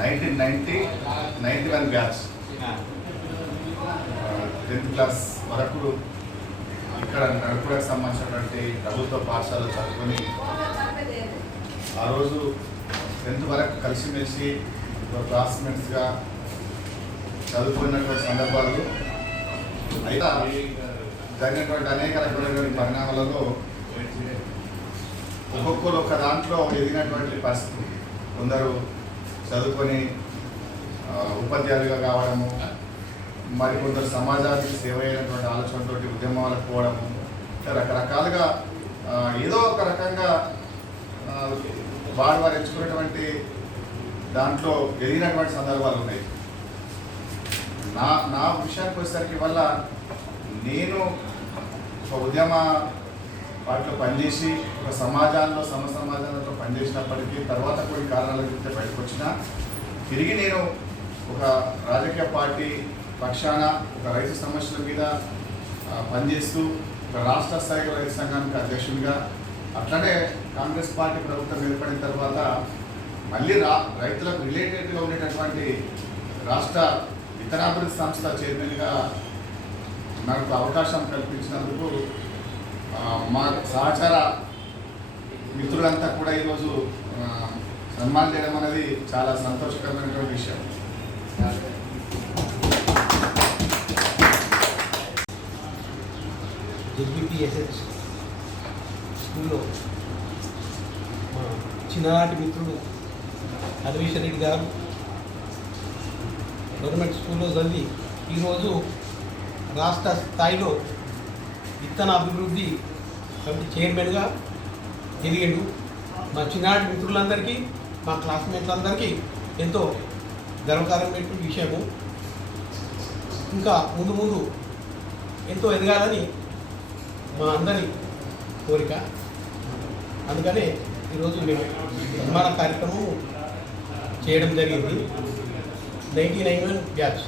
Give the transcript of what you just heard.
Ninety ninety one batch. Tenth class వరకు ఇక్కడ నడుపులకు సంబంధించినటువంటి ప్రభుత్వ పాఠశాలలో చదువుకొని ఆ రోజు టెన్త్ వరకు కలిసిమెలిసి క్లాస్మేట్స్గా చదువుకున్నటువంటి సందర్భాలు. అయితే జరిగినటువంటి అనేక రకమైనటువంటి పరిణామాలలో ఒక్కొక్కరు ఒక దాంట్లో ఎదిగినటువంటి పరిస్థితి. కొందరు చదువుకొని ఉపాధ్యాయులుగా కావడము మరికొందరు సమాజానికి సేవ అయినటువంటి ఆలోచనతో ఉద్యమాలకు పోవడము రకరకాలుగా ఏదో ఒక రకంగా వారు వారు ఎంచుకున్నటువంటి దాంట్లో ఎదిగినటువంటి సందర్భాలు ఉన్నాయి. నా నా విషయానికి వచ్చేసరికి వల్ల నేను ఒక ఉద్యమ వాటిలో పనిచేసి ఒక సమాజాల్లో సమ సమాజాలతో పనిచేసినప్పటికీ తర్వాత కొన్ని కారణాల గురించి బయటకు వచ్చిన తిరిగి నేను ఒక రాజకీయ పార్టీ పక్షాన ఒక రైతు సమస్యల మీద పనిచేస్తూ ఒక రాష్ట్ర స్థాయిలో రైతు సంఘానికి అధ్యక్షునిగా అట్లనే కాంగ్రెస్ పార్టీ ప్రభుత్వం ఏర్పడిన తర్వాత మళ్ళీ రా రైతులకు రిలేటెడ్గా ఉండేటటువంటి రాష్ట్ర విత్తనాభివృద్ధి సంస్థ చైర్మన్గా నాకు అవకాశం కల్పించినందుకు మా సహచార మిత్రులంతా కూడా ఈరోజు సన్మానం చేయడం అనేది చాలా సంతోషకరమైనటువంటి విషయం. జెడ్బిపిఎస్ఎస్ స్కూల్లో మా చిన్ననాటి మిత్రుడు అన్వేష్ రెడ్డి గారు గవర్నమెంట్ స్కూల్లో చదివి ఈరోజు రాష్ట్ర స్థాయిలో విత్తన అభివృద్ధి కమిటీ చైర్మన్గా ఎదిగాడు మా చిన్ననాటి మిత్రులందరికీ మా క్లాస్మేట్లందరికీ ఎంతో గర్వకారమైన విషయము. ఇంకా ముందు ముందు ఎంతో ఎదగాలని మా అందరి కోరిక. అందుకనే ఈరోజు మేము నిర్మాణ కార్యక్రమం చేయడం జరిగింది. Ninety nine batch.